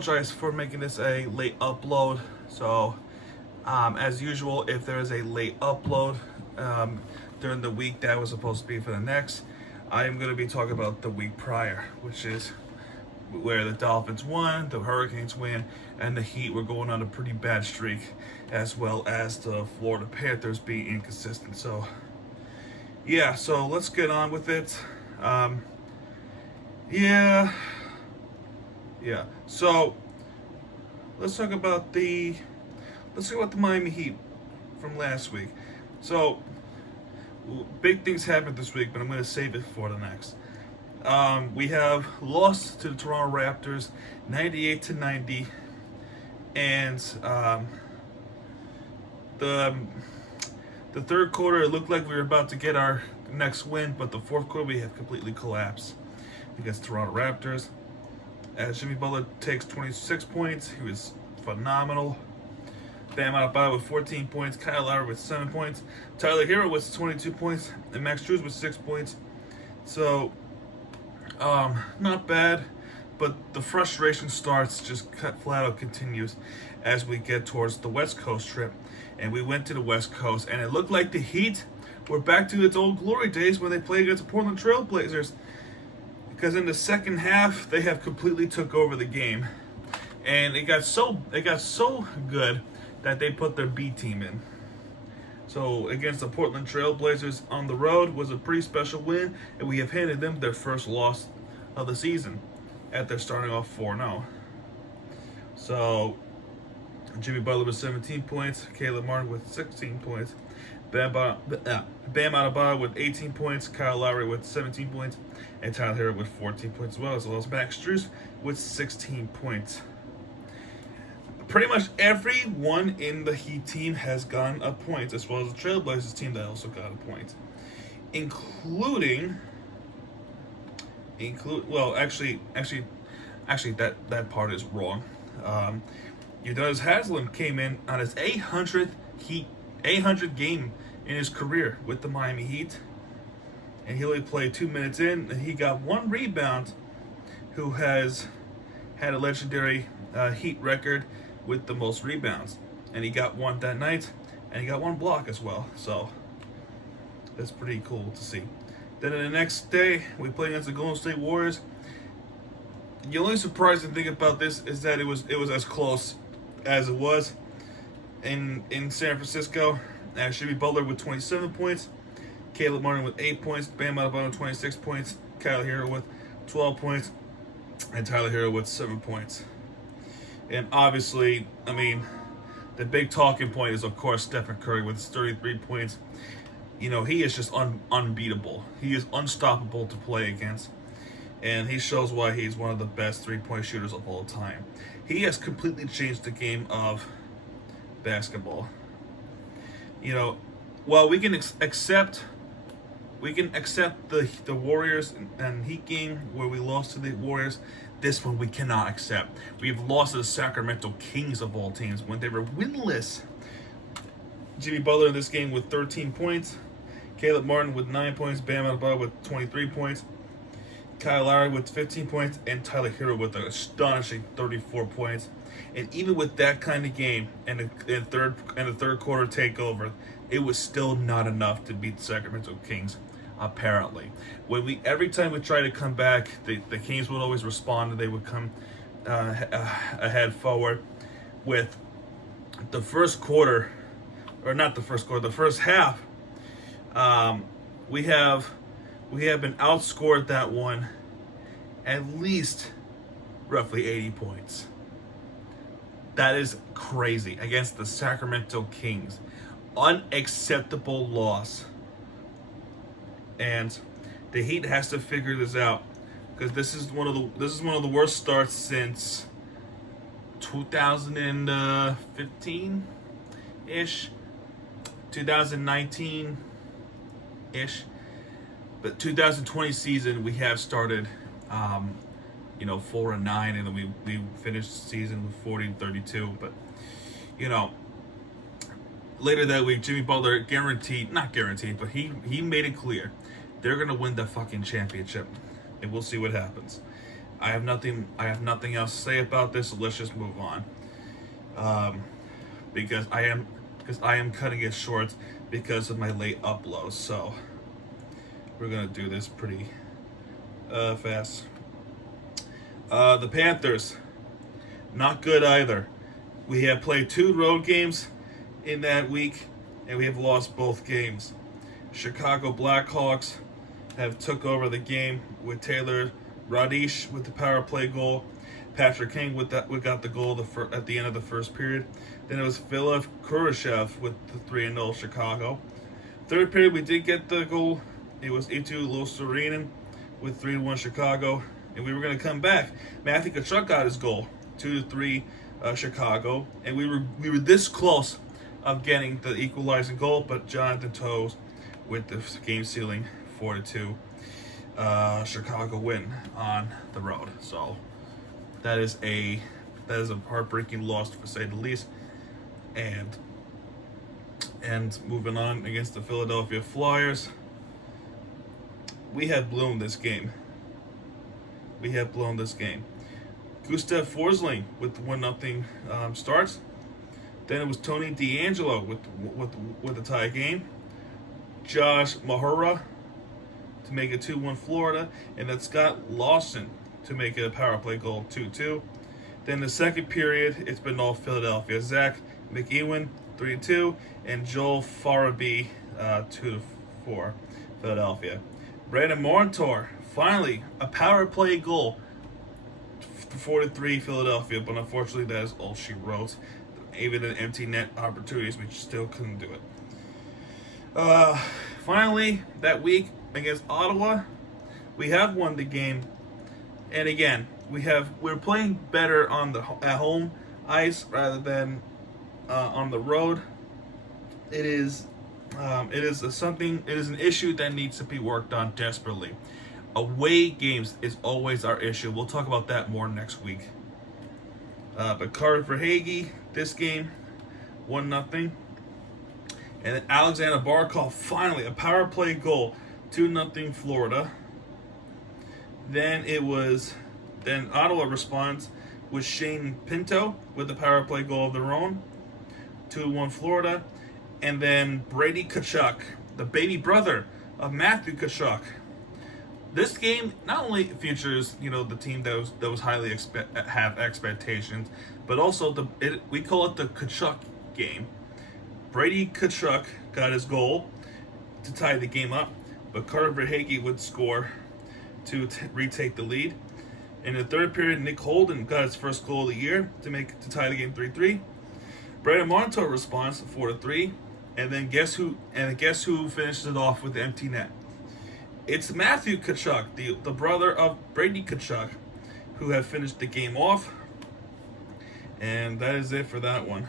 apologize for making this a late upload. So, as usual, if there is a late upload during the week that was supposed to be for the next, I am going to be talking about the week prior, which is where the Dolphins won, the Hurricanes win, and the Heat were going on a pretty bad streak, as well as the Florida Panthers being inconsistent. So, yeah, so let's get on with it. So let's talk about the Miami Heat from last week. So big things happened this week, but I'm going to save it for the next. We have lost to the Toronto Raptors 98-90, and the third quarter, it looked like we were about to get our next win, but the fourth quarter we have completely collapsed against Toronto Raptors. As Jimmy Butler takes 26 points, he was phenomenal. Bam Adebayo with 14 points, Kyle Lowry with 7 points, Tyler Hero with 22 points, and Max Strus with 6 points. So, not bad, but the frustration starts, just flat out continues as we get towards the West Coast trip. And we went to the West Coast, and it looked like the Heat were back to its old glory days when they played against the Portland Trail Blazers. Because in the second half, they have completely took over the game. And it got so good that they put their B team in. So against the Portland Trail Blazers on the road was a pretty special win, and we have handed them their first loss of the season after starting off 4-0. So Jimmy Butler with 17 points, Caleb Martin with 16 points, Bam Adebayo with 18 points, Kyle Lowry with 17 points, and Tyler Hero with 14 points as well as Max Strus with 16 points. Pretty much everyone in the Heat team has gotten a point, as well as the Trailblazers team that also got a point, including actually that part is wrong. Udonis Haslem came in on his 800th game in his career with the Miami Heat, and he only played 2 minutes in, and he got 1 rebound, who has had a legendary Heat record with the most rebounds, and he got 1 that night, and he got 1 block as well. So that's pretty cool to see. Then the next day we played against the Golden State Warriors. The only surprising thing about this is that it was as close as it was in San Francisco. Jimmy Butler with 27 points, Caleb Martin with 8 points, Bam Adebayo with 26 points, Kyle Hero with 12 points, and Tyler Hero with 7 points. And obviously, I mean, the big talking point is, of course, Stephen Curry with his 33 points. You know, he is just unbeatable. He is unstoppable to play against. And he shows why he's one of the best three-point shooters of all time. He has completely changed the game of basketball. You know, while we can accept the Warriors and Heat game where we lost to the Warriors, this one we cannot accept. We've lost to the Sacramento Kings of all teams when they were winless. Jimmy Butler in this game with 13 points, Caleb Martin with 9 points, Bam Adebayo with 23 points, Kyle Lowry with 15 points, and Tyler Hero with an astonishing 34 points. And even with that kind of game and the third quarter takeover, it was still not enough to beat the Sacramento Kings. Apparently, every time we tried to come back, the Kings would always respond, and they would come ahead forward. With the first quarter, or not the first quarter, the first half, we have been outscored that one at least roughly 80 points. That is crazy against the Sacramento Kings. Unacceptable loss. And the Heat has to figure this out, because this is one of the worst starts since 2015 ish, 2019 ish, but 2020 season we have started 4-9, and then we finished the season with 40-32. But later that week, Jimmy Butler not guaranteed, but he made it clear they're gonna win the fucking championship, and we'll see what happens. I have nothing else to say about this, so let's just move on. Because I am cutting it short because of my late uploads. So we're gonna do this pretty fast. The Panthers, not good either. We have played 2 road games in that week, and we have lost both games. Chicago Blackhawks have took over the game with Taylor Radish with the power play goal. Patrick King we got the goal at the end of the first period. Then it was Philip Kurashev with the 3-0 Chicago. Third period, we did get the goal. It was Eetu Luostarinen with 3-1 Chicago. And we were going to come back. Matthew Tkachuk got his goal, 2-3 Chicago. And we were this close of getting the equalizing goal, but Jonathan Toews with the game-sealing 4-2 Chicago win on the road. So that is a heartbreaking loss, to say the least. And moving on against the Philadelphia Flyers, we have blown this game. Gustav Forsling with the 1-0 starts. Then it was Tony DeAngelo with a tie game. Josh Mahura to make it 2-1 Florida, and then Scott Lawson to make it a power play goal 2-2. Then the second period, it's been all Philadelphia. Zach McEwen 3-2, and Joel Farabee 2-4 Philadelphia. Brandon Montour, finally a power play goal, 4-3 Philadelphia, but unfortunately that is all she wrote. Even in empty net opportunities, we still couldn't do it. Finally, that week against Ottawa, we have won the game, and again we're playing better on the at home ice rather than on the road. It is an issue that needs to be worked on desperately. Away games is always our issue. We'll talk about that more next week. But Carter Verhaeghe, this game, 1-0. And then Alexander Barkov, finally, a power play goal, 2-0 Florida. Then Ottawa responds with Shane Pinto with the power play goal of their own, 2-1 Florida. And then Brady Tkachuk, the baby brother of Matthew Tkachuk. This game not only features, the team that was highly have expectations, but also we call it the Tkachuk game. Brady Tkachuk got his goal to tie the game up, but Carter Verhaeghe would score to retake the lead. In the third period, Nick Holden got his first goal of the year to tie the game 3-3. Brandon Montour responds 4-3, and then guess who finishes it off with the empty net? It's Matthew Tkachuk, the brother of Brady Tkachuk, who have finished the game off. And that is it for that one.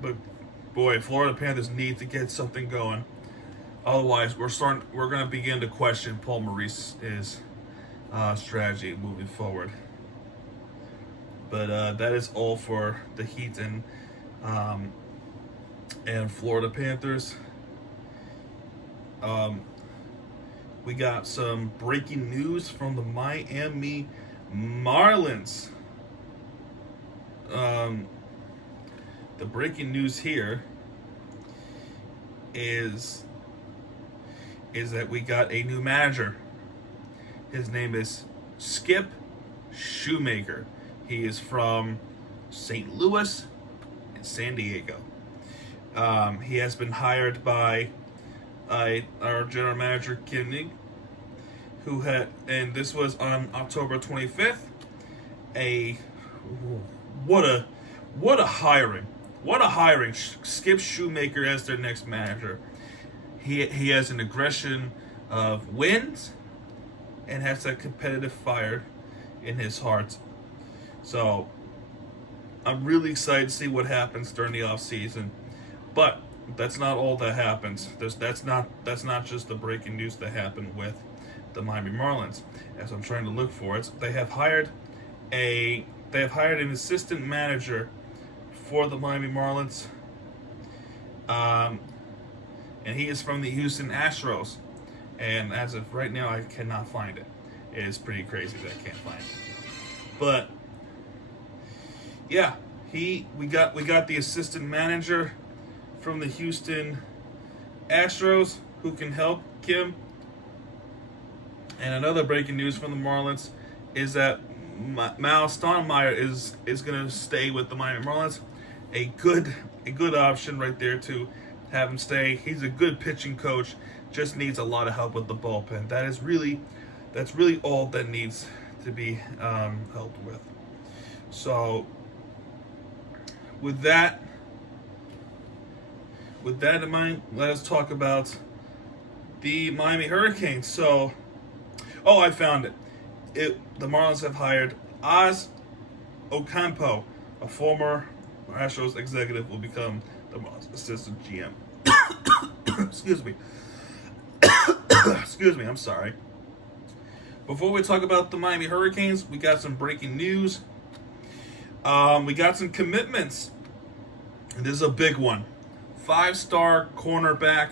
But boy, Florida Panthers need to get something going. Otherwise, we're going to begin to question Paul Maurice's strategy moving forward. But that is all for the Heat and Florida Panthers. We got some breaking news from the Miami Marlins. The breaking news here is that we got a new manager. His name is Skip Shoemaker. He is from St. Louis and San Diego. He has been hired by our general manager Kim, and this was on October 25th. What a hiring! What a hiring! Skip Shoemaker as their next manager. He has an aggression of wins and has that competitive fire in his heart. So I'm really excited to see what happens during the off season. But that's not all that happens. That's not just the breaking news that happened with the Miami Marlins. As I'm trying to look for it, they have hired an assistant manager for the Miami Marlins, and he is from the Houston Astros. And as of right now, I cannot find it. is pretty crazy that I can't find. But yeah, we got the assistant manager from the Houston Astros who can help Kim. And another breaking news from the Marlins is that Mal Stonemeyer is going to stay with the Miami Marlins. A good option right there to have him stay. He's a good pitching coach. Just needs a lot of help with the bullpen. That's really all that needs to be helped with. So with that in mind, let us talk about the Miami Hurricanes. So, I found it. The Marlins have hired Oz Ocampo, a former Astros executive, will become the Marlins assistant GM. Excuse me. Excuse me, I'm sorry. Before we talk about the Miami Hurricanes, we got some breaking news. We got some commitments. And this is a big one. 5-star cornerback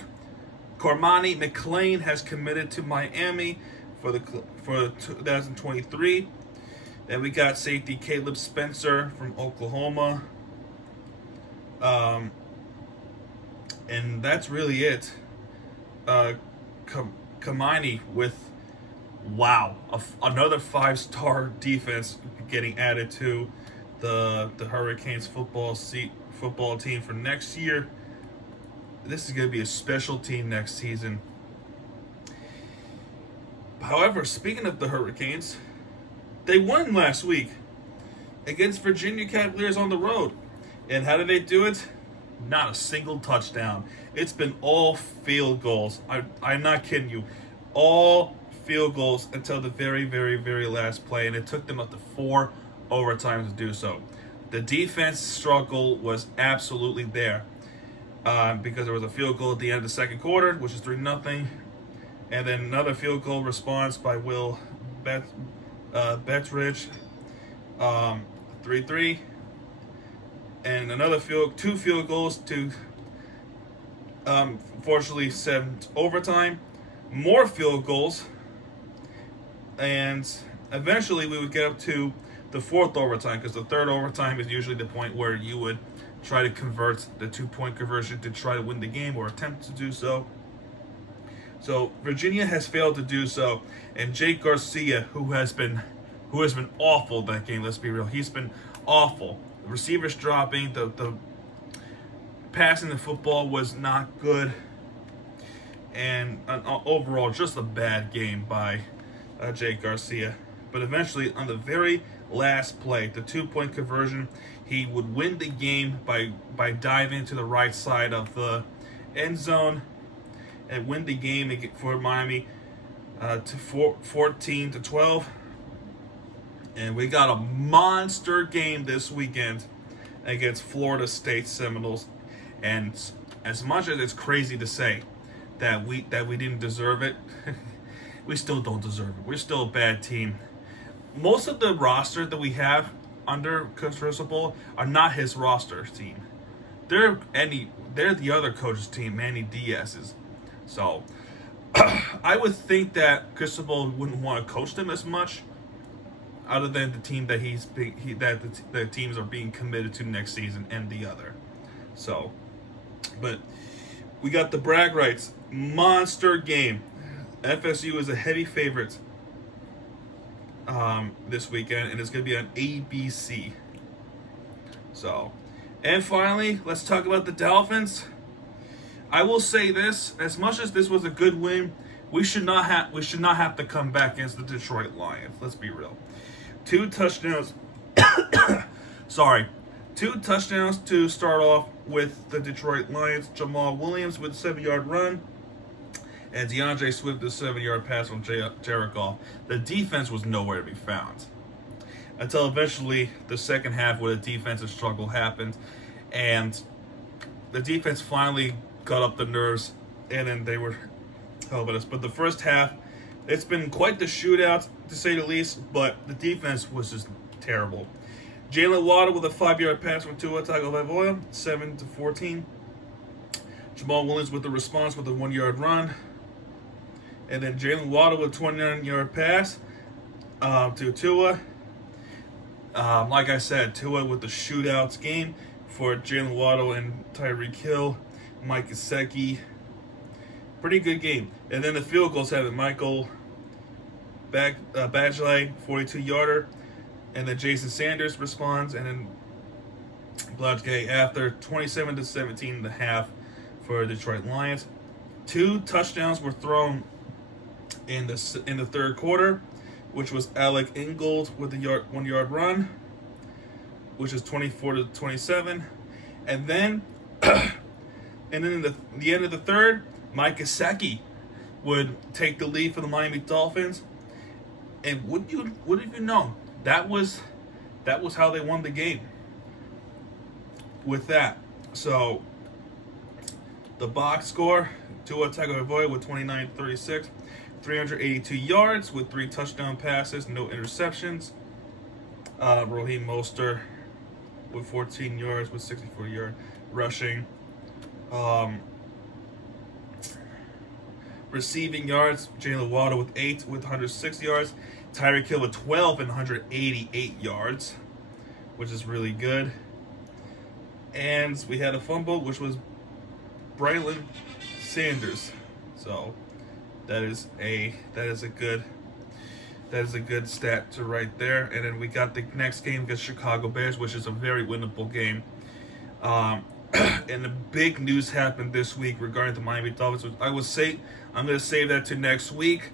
Cormani McClain has committed to Miami for 2023. Then we got safety Caleb Spencer from Oklahoma. And that's really it. Kamani with, another 5-star defense getting added to the Hurricanes football team for next year. This is going to be a special team next season. However, speaking of the Hurricanes, they won last week against Virginia Cavaliers on the road. And how did they do it? Not a single touchdown. It's been all field goals. I'm not kidding you. All field goals until the very, very, very last play. And it took them up to 4 overtimes to do so. The defense struggle was absolutely there. Because there was a field goal at the end of the second quarter, which is 3-0. And then another field goal response by Will Betridge, 3-3. And another two field goals to, fortunately, 7 overtime. More field goals. And eventually we would get up to the 4th overtime, because the 3rd overtime is usually the point where you would try to convert the 2-point conversion to try to win the game or attempt to do so. So Virginia has failed to do so, and Jake Garcia, who has been awful that game. Let's be real, he's been awful. The receivers dropping, the passing the football was not good, and overall just a bad game by Jake Garcia. But eventually, on the very last play, the 2-point conversion, he would win the game by diving to the right side of the end zone and win the game for Miami to 14-12. And we got a monster game this weekend against Florida State Seminoles. And as much as it's crazy to say that we didn't deserve it, we still don't deserve it. We're still a bad team. Most of the roster that we have under Coach Cristobal are not his roster team. They're the other coach's team, Manny Diaz's. So I would think that Cristobal wouldn't want to coach them as much, other than the team that the teams are being committed to next season and the other. So, but we got the brag rights monster game. FSU is a heavy favorite this weekend, and it's going to be on ABC. So, and finally, let's talk about the Dolphins. I will say this: as much as this was a good win, we should not have to come back against the Detroit Lions. Let's be real. 2 touchdowns. Two touchdowns to start off with the Detroit Lions. Jamal Williams with a 7-yard run, and DeAndre Swift, a 7-yard pass from Jared Goff. The defense was nowhere to be found until eventually the second half, where the defensive struggle happened, and the defense finally got up the nerves, and then they were helping us. But the first half, it's been quite the shootout, to say the least, but the defense was just terrible. Jalen Waddle with a 5-yard pass from Tua Tagovailoa, 7-14. Jamal Williams with the response with a 1-yard run. And then Jalen Waddle with a 29-yard pass. to Tua. Like I said, Tua with the shootouts game for Jalen Waddle and Tyreek Hill, Mike Gesicki. Pretty good game. And then the field goals have it. Michael Badgley, 42-yarder. And then Jason Sanders responds. And then Badgley after 27-17 and a half for Detroit Lions. 2 touchdowns were thrown in the third quarter, which was Alec Ingold with a 1-yard run, which is 24-27. And then in the end of the third, Mike Gesicki would take the lead for the Miami Dolphins. And would you know, that was how they won the game. With that, so the box score: Tua Tagovailoa with 29-36, 382 yards with 3 touchdown passes, no interceptions. Raheem Mostert with 14 yards with 64 yards rushing. Receiving yards: Jalen Waddle with 8 with 106 yards. Tyreek Hill with 12 and 188 yards, which is really good. And we had a fumble, which was Braylon Sanders. So that is a good stat to right there. And then we got the next game against Chicago Bears, which is a very winnable game. And the big news happened this week regarding the Miami Dolphins, which I'm going to save that to next week,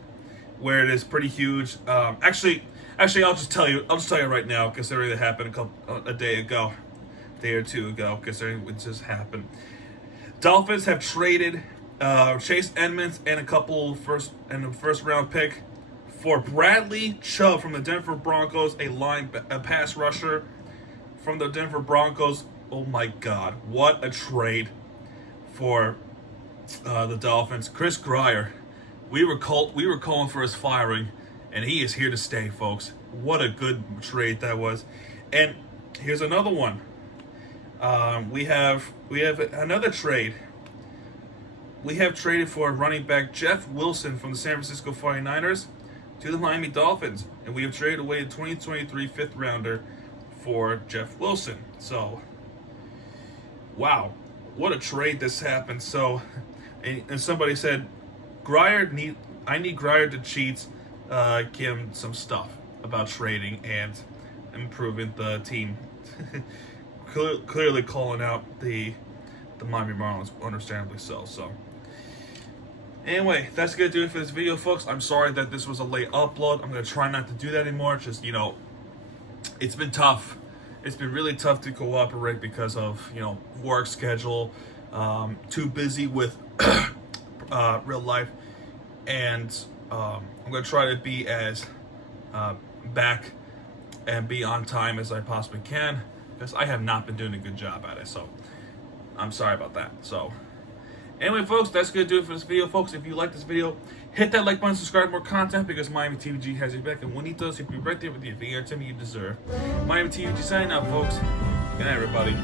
where it is pretty huge. Actually, I'll just tell you right now, considering it happened a day or two ago, considering what just happened. Dolphins have traded Chase Edmonds and a first round pick for Bradley Chubb from the Denver Broncos, a pass rusher from the Denver Broncos. Oh my God, what a trade for the Dolphins. Chris Grier, we were calling for his firing, and he is here to stay, folks. What a good trade that was. And here's another one. We have another trade. We have traded for running back Jeff Wilson from the San Francisco 49ers to the Miami Dolphins, and we have traded away a 2023 5th rounder for Jeff Wilson. So, wow, what a trade this happened. So, and somebody said, I need Grier to cheat Kim some stuff about trading and improving the team. Clearly calling out the Miami Marlins, understandably so. So, anyway, that's going to do it for this video, folks. I'm sorry that this was a late upload. I'm going to try not to do that anymore. Just, it's been tough. It's been really tough to cooperate because of, work schedule, too busy with real life. And I'm going to try to be as back and be on time as I possibly can, because I have not been doing a good job at it. So I'm sorry about that. So anyway, folks, that's going to do it for this video. Folks, if you like this video, hit that like button, subscribe for more content, because Miami TVG has your back. And when he does, he'll be right there with you. If you entertainment you deserve. Miami TVG signing out, folks. Good night, everybody.